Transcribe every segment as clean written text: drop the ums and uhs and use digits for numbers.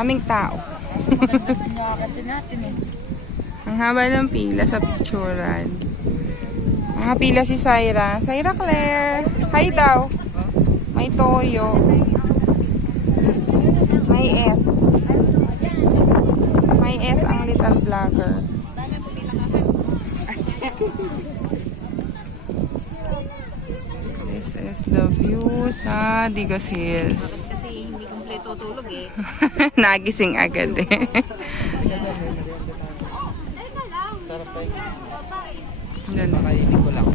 Daming tao. Ang haba ng pila sa picturean. Pila si Syra. Syra Claire. Hi daw. May toyo. May S. May S ang little vlogger. This is the view sa Digos Hills. Kasi hindi kompleto tulog eh. Nagising agad eh. Nakainin ko lang.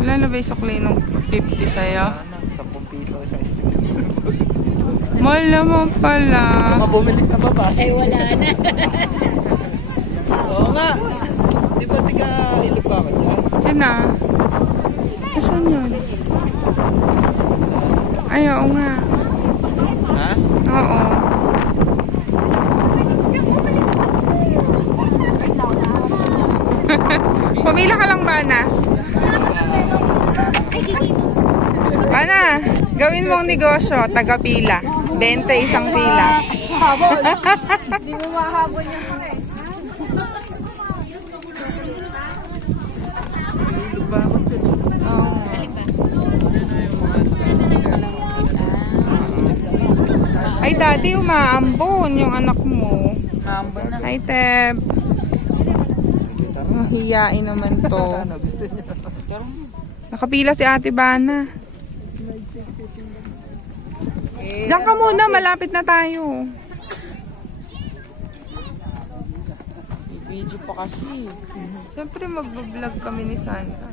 Wala na ba yung suklay ng 50 sa'yo? 10 piso isang Mahal naman pala. Mga bumili sa baba. Ay wala na. Oo nga. Di ba tiga ilog pa ka dyan? Yan na. Asan yun? Ay, oo nga. Ha? Oo. Pumila ka lang, Bana. Bana, gawin mong negosyo, taga-pila. 20 isang pila. Habol. Hindi mo mahabol yung pare. Ilog ba ako dyan? Oo. Ay, daddy, umaambon yung anak mo. Maambon na. Hi, Teb. Mahiyain naman to. Ano gusto niyo? Nakapila si Ate Bana. Diyan ka muna, malapit na tayo. Video pa kasi. Siyempre magbablog kami ni Sandra.